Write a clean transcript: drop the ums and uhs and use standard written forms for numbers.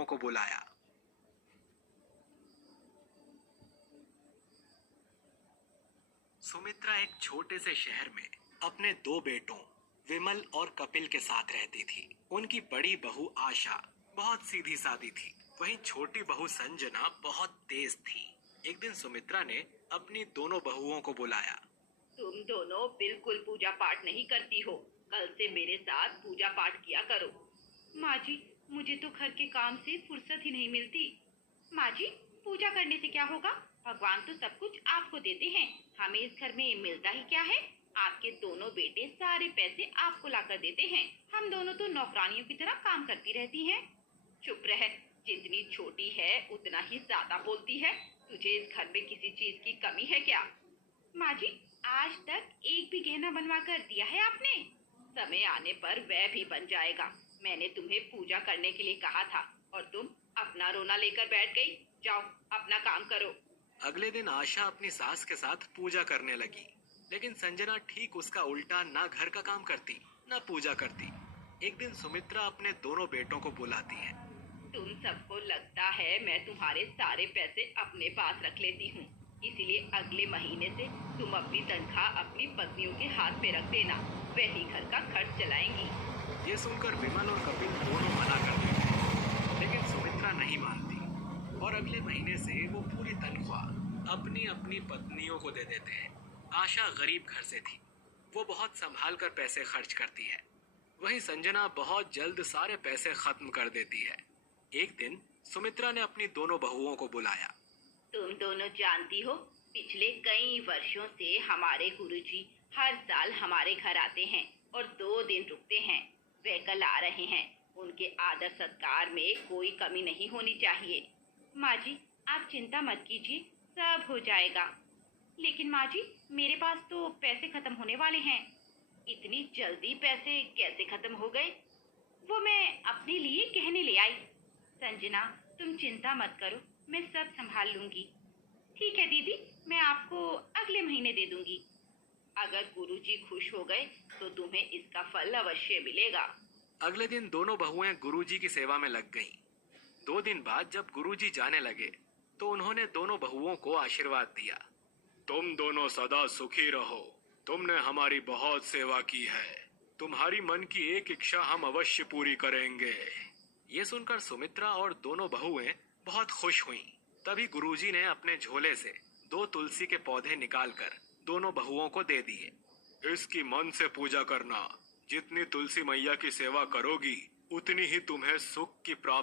बहुओं को बुलाया। सुमित्रा एक छोटे से शहर में अपने दो बेटों विमल और कपिल के साथ रहती थी। उनकी बड़ी बहू आशा बहुत सीधी सादी थी, वहीं छोटी बहू संजना बहुत तेज थी। एक दिन सुमित्रा ने अपनी दोनों बहुओं को बुलाया। तुम दोनों बिल्कुल पूजा पाठ नहीं करती हो, कल से मेरे साथ पूजा पाठ किया करो। माँ जी, मुझे तो घर के काम से फुर्सत ही नहीं मिलती। माँ जी, पूजा करने से क्या होगा? भगवान तो सब कुछ आपको देते हैं, हमें इस घर में मिलता ही क्या है? आपके दोनों बेटे सारे पैसे आपको लाकर देते हैं, हम दोनों तो नौकरानियों की तरह काम करती रहती हैं। चुप रह, जितनी छोटी है उतना ही ज्यादा बोलती है। तुझे इस घर में किसी चीज की कमी है क्या? माँ जी, आज तक एक भी गहना बनवा कर दिया है आपने? समय आने पर वह भी बन जाएगा। मैंने तुम्हें पूजा करने के लिए कहा था और तुम अपना रोना लेकर बैठ गई। जाओ अपना काम करो। अगले दिन आशा अपनी सास के साथ पूजा करने लगी, लेकिन संजना ठीक उसका उल्टा, ना घर का काम करती ना पूजा करती। एक दिन सुमित्रा अपने दोनों बेटों को बुलाती है। तुम सबको लगता है मैं तुम्हारे सारे पैसे अपने पास रख लेती हूँ, इसीलिए अगले महीने से तुम अपनी तनख्वाह अपनी पत्नियों के हाथ में रख देना, वही घर का खर्च चलाएंगी। ये सुनकर विमल और कपिल दोनों मना कर देते हैं, लेकिन सुमित्रा नहीं मानती और अगले महीने से वो पूरी तनख्वाह अपनी अपनी पत्नियों को दे देते हैं। आशा गरीब घर से थी, वो बहुत संभाल कर पैसे खर्च करती है। वहीं संजना बहुत जल्द सारे पैसे खत्म कर देती है। एक दिन सुमित्रा ने अपनी दोनों बहुओं को बुलाया। तुम दोनों जानती हो, पिछले कई वर्षों से हमारे गुरुजी हर साल हमारे घर आते हैं और 2 दिन रुकते हैं। वे कल आ रहे हैं, उनके आदर सत्कार में कोई कमी नहीं होनी चाहिए। माँ जी, आप चिंता मत कीजिए, सब हो जाएगा। लेकिन माँ जी, मेरे पास तो पैसे खत्म होने वाले हैं। इतनी जल्दी पैसे कैसे खत्म हो गए? वो मैं अपने लिए कहने ले आई। संजना, तुम चिंता मत करो, मैं सब संभाल लूंगी। ठीक है दीदी, मैं आपको अगले महीने दे दूंगी। अगर गुरुजी खुश हो गए तो तुम्हें इसका फल अवश्य मिलेगा। अगले दिन दोनों बहुएं गुरुजी की सेवा में लग गईं। 2 दिन बाद जब गुरुजी जाने लगे तो उन्होंने दोनों बहुओं को आशीर्वाद दिया। तुम दोनों सदा सुखी रहो, तुमने हमारी बहुत सेवा की है, तुम्हारी मन की एक इच्छा हम अवश्य पूरी करेंगे। ये सुनकर सुमित्रा और दोनों बहुएं बहुत खुश हुईं। तभी गुरुजी ने अपने झोले से 2 तुलसी के पौधे निकालकर दोनों बहुओं को दे दिए। इसकी मन से पूजा करना, जितनी तुलसी मैया की सेवा करोगी उतनी ही तुम्हें सुख की प्राप्ति